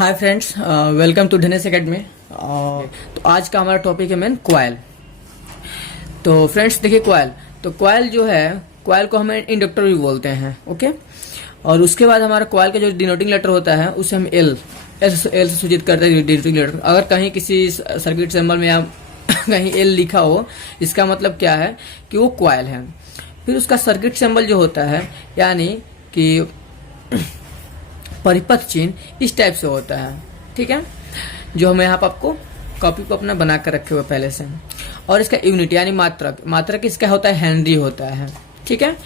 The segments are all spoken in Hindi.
Hi friends, welcome to Dhanesh academy. तो आज का हमारा टॉपिक है मेन कॉइल। तो फ्रेंड्स देखिए कॉइल जो है, कॉइल को हम इंडक्टर भी बोलते हैं। ओके, और उसके बाद हमारा कॉइल का जो डिनोटिंग लेटर होता है उसे हम एल से सूचित करते हैं डिनोटिंग लेटर। अगर कहीं किसी सर्किट सिंबल में या कहीं एल लिखा हो, इसका मतलब क्या है कि वो कॉइल है। फिर उसका सर्किट सिंबल जो होता है यानी कि परिपथ चिन्ह इस टाइप से होता है। ठीक है, जो हम यहाँ पर आपको कॉपी को अपना बना कर रखे हुए पहले से। और इसका यूनिट यानी मात्रक इसका होता है हेनरी होता है। ठीक है,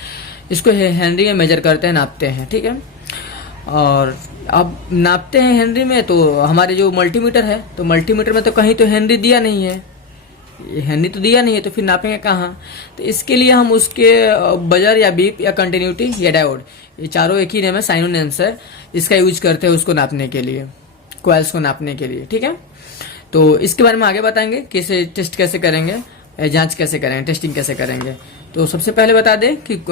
इसको हेनरी में मेजर करते हैं, नापते हैं। ठीक है, और अब नापते हैं हेनरी में, तो हमारे जो मल्टीमीटर है, तो मल्टीमीटर में तो कहीं तो हेनरी दिया नहीं है, हेनरी तो दिया नहीं है, तो फिर नापेंगे कहाँ। तो इसके लिए हम उसके बजर या बीप या कंटिन्यूटी या डायोड, ये चारों एक ही नेम है, साइनोनिम्स है, इसका यूज करते हैं उसको नापने के लिए, कॉइल्स को नापने के लिए। ठीक है, तो इसके बारे में आगे बताएंगे कैसे टेस्ट कैसे करेंगे, जांच कैसे करेंगे, टेस्टिंग कैसे करेंगे। तो सबसे पहले बता दें कि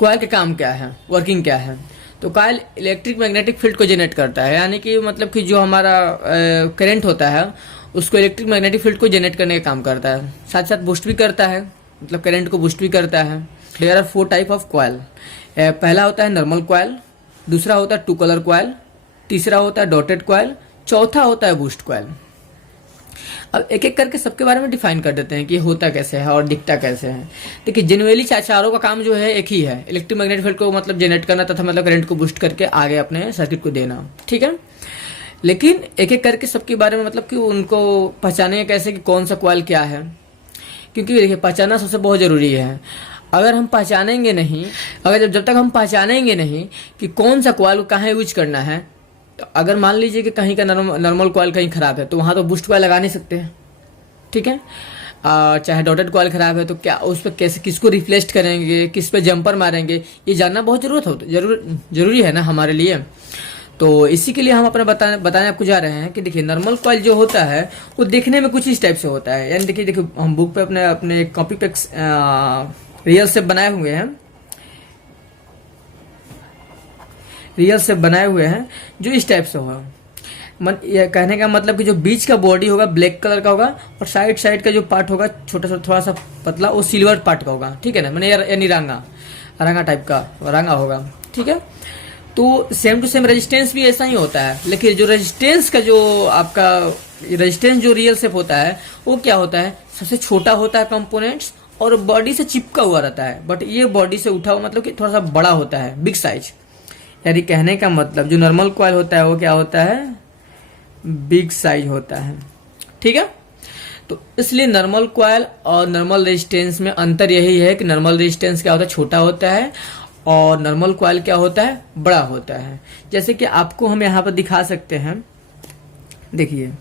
कॉइल का काम क्या है, वर्किंग क्या है। तो कॉइल इलेक्ट्रिक मैग्नेटिक फील्ड को जनरेट करता है, यानी कि मतलब कि जो हमारा करंट होता है उसको इलेक्ट्रिक मैग्नेटिक फील्ड को जनरेट करने का काम करता है। साथ साथ बूस्ट भी करता है, मतलब करंट को बूस्ट भी करता है। There are 4 type of coil. पहला होता है नॉर्मल कॉइल, दूसरा होता है 2 कलर कॉइल, तीसरा होता है डॉटेड कॉइल, चौथा होता है बूस्ट कॉइल। अब एक एक करके सबके बारे में डिफाइन कर देते हैं कि होता कैसे है और दिखता कैसे है। देखिए जनरली चारों का काम जो है एक ही है, इलेक्ट्रिक मैग्नेटिक फील्ड को मतलब जनरेट करना तथा मतलब करंट को बूस्ट करके आगे अपने सर्किट को देना। ठीक है, लेकिन एक एक करके सबके बारे में मतलब कि उनको पहचानेंगे कैसे कि कौन सा कॉइल क्या है, क्योंकि देखिए पहचानना सबसे बहुत जरूरी है। अगर हम पहचानेंगे नहीं, अगर जब तक हम पहचानेंगे नहीं कि कौन सा कॉइल कहाँ यूज करना है, तो अगर मान लीजिए कि कहीं का नॉर्मल कॉइल कहीं खराब है तो वहां तो बूस्ट कॉइल लगा नहीं सकते हैं। ठीक है, चाहे डॉटेड कॉइल खराब है तो क्या उस पर कैसे किसको रिप्लेस करेंगे, किस पे जंपर मारेंगे, ये जानना बहुत जरूरी है ना हमारे लिए। तो इसी के लिए हम अपना बताने आपको जा रहे हैं कि देखिए नॉर्मल कॉइल जो होता है वो देखने में कुछ इस टाइप से होता है। यानी देखिए हम बुक पे अपने कॉपी पे रियल शेप बनाए हुए हैं, रियल शेप बनाए हुए हैं जो इस टाइप से होगा। ये कहने का मतलब कि जो बीच का बॉडी होगा ब्लैक कलर का होगा और साइड का जो पार्ट होगा छोटा सा थोड़ा सा पतला, वो सिल्वर पार्ट का होगा। ठीक है ना, मैंने यानी रांगा टाइप का रांगा होगा। ठीक है, तो सेम टू सेम रेजिस्टेंस भी ऐसा ही होता है, लेकिन जो रेजिस्टेंस का जो आपका रेजिस्टेंस जो रियल शेप होता है वो क्या होता है, सबसे छोटा होता है कंपोनेंट्स और बॉडी से चिपका हुआ रहता है। बट ये बॉडी से उठा हुआ मतलब कि थोड़ा सा बड़ा होता है, बिग साइज। यानी कहने का मतलब जो नॉर्मल कॉइल होता है वो क्या होता है, बिग साइज होता है। ठीक है, तो इसलिए नॉर्मल कॉइल और नॉर्मल रेजिस्टेंस में अंतर यही है कि नॉर्मल रेजिस्टेंस क्या होता है, छोटा होता है, और नॉर्मल कॉइल क्या होता है, बड़ा होता है। जैसे कि आपको हम यहाँ पर दिखा सकते हैं, देखिए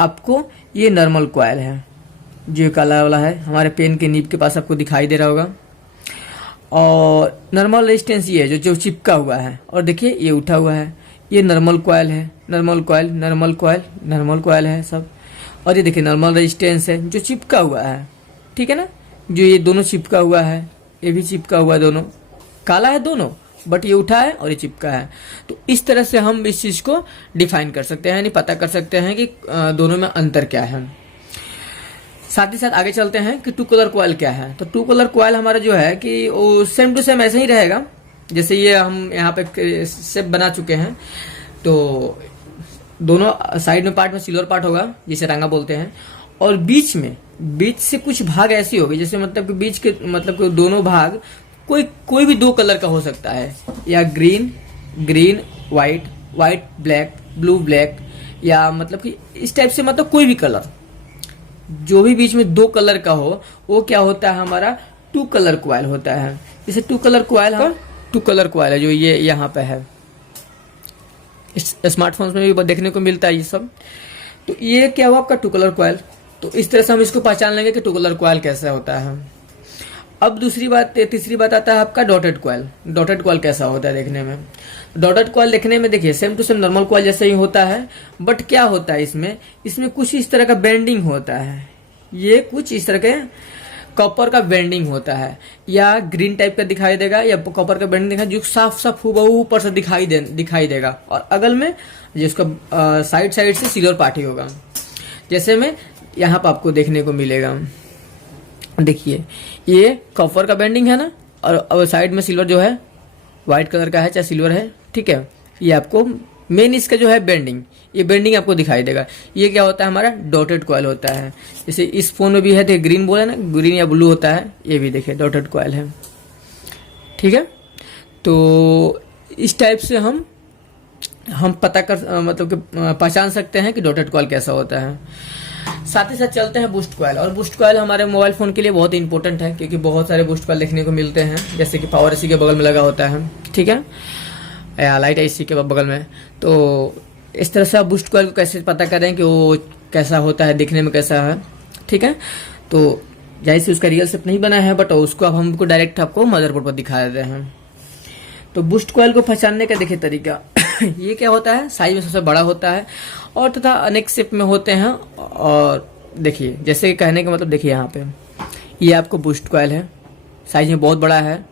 आपको ये नॉर्मल कॉइल है जो काला वाला है, हमारे पेन के नीब के पास आपको दिखाई दे रहा होगा। और नॉर्मल रेजिस्टेंस ये है जो चिपका हुआ है, और देखिए ये उठा हुआ है, ये नॉर्मल कॉइल है, नॉर्मल कॉइल है सब। और ये देखिए नॉर्मल रेजिस्टेंस है जो चिपका हुआ है। ठीक है ना, जो ये दोनों चिपका हुआ है, ये भी चिपका हुआ है, दोनों काला है दोनों, बट ये उठा है और ये चिपका है। तो इस तरह से हम इस चीज को डिफाइन कर सकते हैं, यानी पता कर सकते हैं कि दोनों में अंतर क्या है। साथ ही साथ आगे चलते हैं कि 2 कलर कॉइल क्या है। तो 2 कलर कॉइल हमारा जो है कि वो सेम टू सेम ऐसे ही रहेगा, जैसे ये हम यहाँ पे शेप बना चुके हैं। तो दोनों साइड में पार्ट में सिल्वर पार्ट होगा जिसे रंगा बोलते हैं, और बीच से कुछ भाग ऐसी होगी जैसे मतलब कि बीच के मतलब कि दोनों भाग कोई भी 2 कलर का हो सकता है, या green white black, blue black, या मतलब कि इस टाइप से मतलब कोई भी कलर जो भी बीच में 2 कलर का हो वो क्या होता है, हमारा 2 कलर कॉइल होता है। जैसे 2 कलर कॉइल है जो ये यहाँ पे है, स्मार्टफोन्स में भी देखने को मिलता है ये सब। तो ये क्या हुआ आपका 2 कलर कॉइल। तो इस तरह से हम इसको पहचान लेंगे कि 2 कलर कॉइल कैसा होता है। अब तीसरी बात आता है आपका डॉटेड कॉइल। डॉटेड कॉइल कैसा होता है देखने में। डॉटेड कॉइल देखने में देखिए same to same normal coil जैसे ही होता है, बट क्या होता है इसमें कुछ इस तरह का बेंडिंग होता है। ये कुछ इस तरह के कॉपर का बेंडिंग होता है, या ग्रीन टाइप का दिखाई देगा, या कॉपर का बेंडिंग दिखाई जो साफ साफ हुबहू ऊपर से दिखाई देगा, और अगल में जिसका साइड साइड से सिल्वर पार्टी होगा, जैसे में यहाँ पर आपको देखने को मिलेगा। देखिए ये कॉपर का बेंडिंग है ना, और साइड में सिल्वर जो है व्हाइट कलर का है चाहे सिल्वर है, ठीक है। ये आपको मेन इसका जो है बेंडिंग, ये बेंडिंग आपको दिखाई देगा। ये क्या होता है, हमारा डॉटेड कॉइल होता है। जैसे इस फोन में भी है, देखिए ग्रीन बोला ना, ग्रीन या ब्लू होता है, ये भी देखिए डॉटेड कॉइल है, ठीक है। तो इस टाइप से हम पता कर मतलब कि पहचान सकते हैं कि डॉटेड कॉइल कैसा होता है। साथ ही साथ चलते हैं बूस्ट कॉइल, और बूस्ट कॉइल हमारे मोबाइल फोन के लिए बहुत ही इंपॉर्टेंट है, क्योंकि बहुत सारे बूस्ट कॉइल देखने को मिलते हैं, जैसे कि पावर एसी के बगल में लगा होता है, ठीक है, या लाइट एसी के बगल में। तो इस तरह से आप बूस्ट कॉइल को कैसे पता करें कि वो कैसा होता है, दिखने में कैसा है, ठीक है। तो जैसे उसका रियल शेप नहीं बना है, बट उसको अब हमको डायरेक्ट आपको मदरबोर्ड पर दिखा देते हैं। तो बूस्ट कॉइल को पहचानने का देखिए तरीका ये क्या होता है, साइज में सबसे बड़ा होता है और तथा अनेक शेप में होते हैं। और देखिए जैसे कहने का मतलब, देखिए यहाँ पे ये आपको बूस्ट कॉइल है, साइज में बहुत बड़ा है,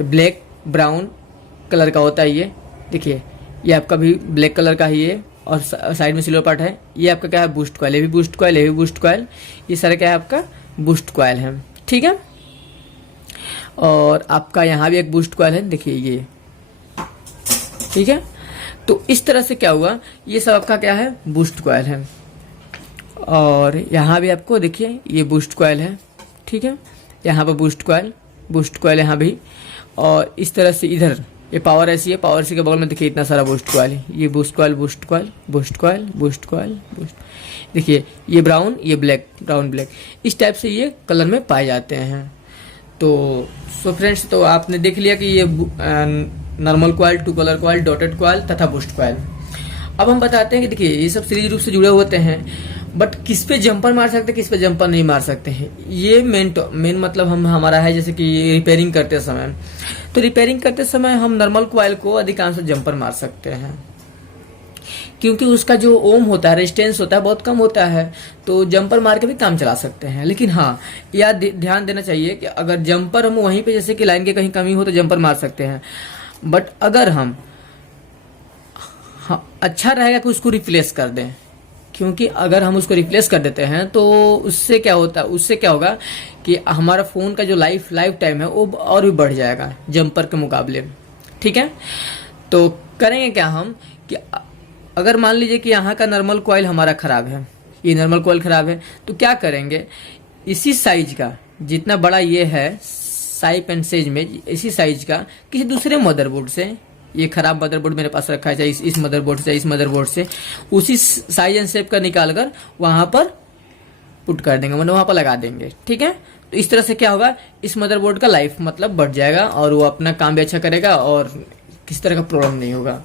ब्लैक ब्राउन कलर का होता है। ये देखिए ये आपका भी ब्लैक कलर का ही है, और साइड में सिल्वर पार्ट है। ये आपका क्या है, बूस्ट कॉइल, ये भी बूस्ट कॉइल, ये भी बूस्ट कॉइल, ये सारा क्या है आपका बूस्ट कॉइल है, ठीक है। और आपका यहाँ भी एक बूस्ट कॉइल है, देखिए ये, ठीक है। तो इस तरह से क्या हुआ, ये सब आपका क्या है, बूस्ट कॉइल है। और यहाँ भी आपको देखिए ये बूस्ट कॉइल है, ठीक है, यहाँ पर बूस्ट कॉइल यहाँ भी। और इस तरह से इधर ये पावर एसी है, पावर एसी के बगल में देखिए इतना सारा बूस्ट कॉइल है, ये boost coil boost coil boost coil boost coil boost, देखिए ये ब्राउन, ये ब्लैक, ब्राउन ब्लैक, इस टाइप से ये कलर में पाए जाते हैं। तो सो फ्रेंड्स, तो आपने देख लिया कि ये normal coil, two colour coil, dotted coil तथा बूस्ट कॉइल। अब हम बताते हैं कि देखिए ये सब सीरीज रूप से जुड़े होते हैं, बट किस पे जंपर मार सकते हैं, किस पे जंपर नहीं मार सकते हैं। ये मेन मतलब हमारा है, जैसे कि रिपेयरिंग करते समय, तो रिपेयरिंग करते समय हम नॉर्मल कॉइल को अधिकांश जंपर मार सकते हैं, क्योंकि उसका जो ओम होता है, रेजिस्टेंस होता है, बहुत कम होता है, तो जंपर मार के भी काम चला सकते हैं। लेकिन हाँ, यह ध्यान देना चाहिए कि अगर जंपर हम वहीं पे, जैसे कि लाइन के कहीं कमी हो तो जंपर मार सकते हैं, बट अगर हम अच्छा रहेगा कि उसको रिप्लेस कर दें, क्योंकि अगर हम उसको रिप्लेस कर देते हैं तो उससे क्या होगा कि हमारा फोन का जो लाइफ टाइम है वो और भी बढ़ जाएगा जंपर के मुकाबले, ठीक है। तो करेंगे क्या हम कि अगर मान लीजिए कि यहाँ का नॉर्मल कॉइल हमारा खराब है, ये नॉर्मल कॉइल खराब है, तो क्या करेंगे, इसी साइज का, जितना बड़ा ये है साइप एंड सेज में, इसी साइज का किसी दूसरे मदरबोर्ड से, ये खराब मदरबोर्ड मेरे पास रखा है, चाहे इस मदरबोर्ड से, इस मदरबोर्ड से, उसी साइज एंड शेप का निकालकर वहां पर पुट कर देंगे, मतलब वहां पर लगा देंगे, ठीक है। तो इस तरह से क्या होगा, इस मदरबोर्ड का लाइफ मतलब बढ़ जाएगा, और वो अपना काम भी अच्छा करेगा, और किसी तरह का प्रॉब्लम नहीं होगा।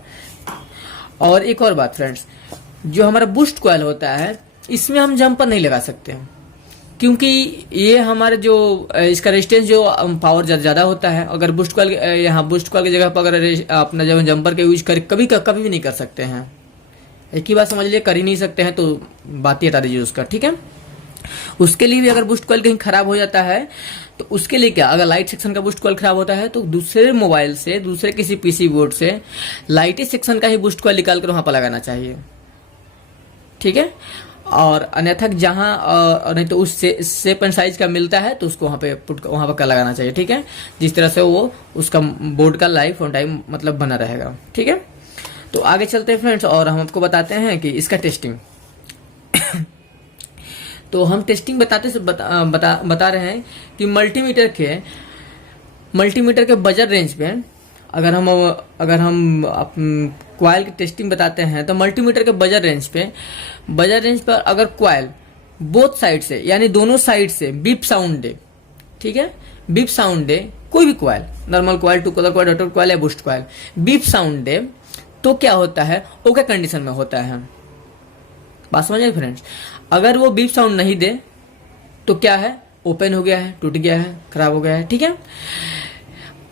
और एक और बात फ्रेंड्स, जो हमारा बूस्ट कॉइल होता है, इसमें हम जंपर नहीं लगा सकते हैं, क्योंकि ये हमारे जो इसका रेजिस्टेंस जो पावर ज्यादा होता है। अगर बूस्ट कॉइल, यहाँ बूस्ट कॉइल की जगह पर अगर अपना जब जंपर के यूज कर कभी भी नहीं कर सकते हैं, एक ही बात समझ लीजिए, कर ही नहीं सकते हैं, तो बात ही हटा दीजिए उसका, ठीक है। उसके लिए भी अगर बूस्ट कॉइल कहीं खराब हो जाता है, तो उसके लिए क्या, अगर लाइट सेक्शन का बूस्ट कॉइल खराब होता है तो दूसरे मोबाइल से, दूसरे किसी पीसी बोर्ड से लाइट सेक्शन का ही बूस्ट कॉइल निकाल कर वहां पर लगाना चाहिए, ठीक है। और अन्यथा जहां नहीं तो उस शेप एंड साइज का मिलता है तो उसको वहां पर लगाना चाहिए, ठीक है, जिस तरह से वो उसका बोर्ड का लाइफ ऑन टाइम मतलब बना रहेगा, ठीक है। तो आगे चलते हैं फ्रेंड्स, और हम आपको बताते हैं कि इसका टेस्टिंग तो हम टेस्टिंग बता रहे हैं कि मल्टीमीटर के बजर रेंज पे अगर हम कॉइल की टेस्टिंग बताते हैं, तो मल्टीमीटर के बजर रेंज पर अगर कॉइल बोथ साइड से, यानी दोनों साइड से बीप साउंड दे, ठीक है, बीप साउंड दे, कोई भी coil, normal coil, two colour coil, dotted coil या बूस्ट कॉइल, बीप साउंड दे, तो क्या होता है, ओके कंडीशन में होता है। बात समझिए फ्रेंड्स, अगर वो बीप साउंड नहीं दे तो क्या है, ओपन हो गया है, टूट गया है, खराब हो गया है, ठीक है।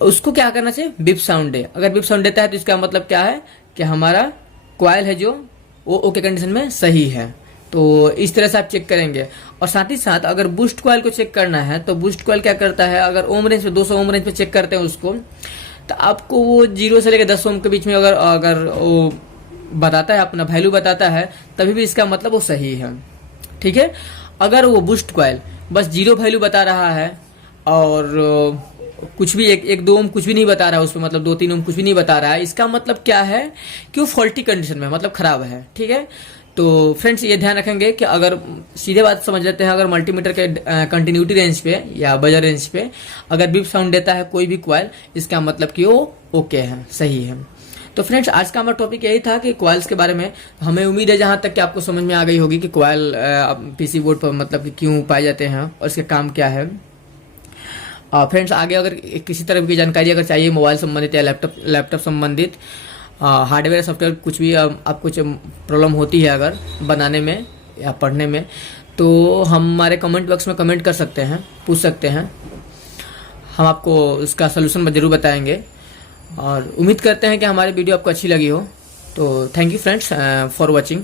उसको क्या करना चाहिए, बीप साउंड दे। अगर बीप साउंड देता है तो इसका मतलब क्या है कि हमारा कॉइल है जो वो ओके कंडीशन में सही है। तो इस तरह से आप चेक करेंगे। और साथ ही साथ अगर बूस्ट कॉइल को चेक करना है तो बूस्ट कॉइल क्या करता है, अगर ओम रेंज पे 200 ओम रेंज पे चेक करते हैं उसको, तो आपको वो 0 से लेकर 10 ओम के बीच में अगर वो बताता है, अपना वैल्यू बताता है, तभी भी इसका मतलब वो सही है। ठीक है, अगर वो बूस्ट कॉइल बस 0 वैल्यू बता रहा है और कुछ भी एक दो ओम कुछ भी नहीं बता रहा है उसमें, मतलब 2-3 ओम कुछ भी नहीं बता रहा है, इसका मतलब क्या है कि वो फॉल्टी कंडीशन में, मतलब खराब है। ठीक है, तो फ्रेंड्स ये ध्यान रखेंगे कि अगर सीधे बात समझ लेते हैं, अगर मल्टीमीटर के कंटिन्यूटी रेंज पे या बजर रेंज पे अगर बीप साउंड देता है कोई भी कॉइल, इसका मतलब कि वो ओके है, सही है। तो फ्रेंड्स आज का हमारा टॉपिक यही था कि कॉइल्स के बारे में। हमें उम्मीद है जहां तक कि आपको समझ में आ गई होगी कि कॉइल पीसी बोर्ड पर मतलब कि क्यों पाए जाते हैं और इसके काम क्या है। फ्रेंड्स आगे अगर किसी तरह की जानकारी अगर चाहिए मोबाइल संबंधित या लैपटॉप संबंधित, हार्डवेयर सॉफ्टवेयर कुछ भी आपको कुछ प्रॉब्लम होती है अगर बनाने में या पढ़ने में, तो हमारे कमेंट बॉक्स में कमेंट कर सकते हैं, पूछ सकते हैं, हम आपको उसका सलूशन जरूर बताएंगे। और उम्मीद करते हैं कि हमारी वीडियो आपको अच्छी लगी हो। तो thank you friends for watching.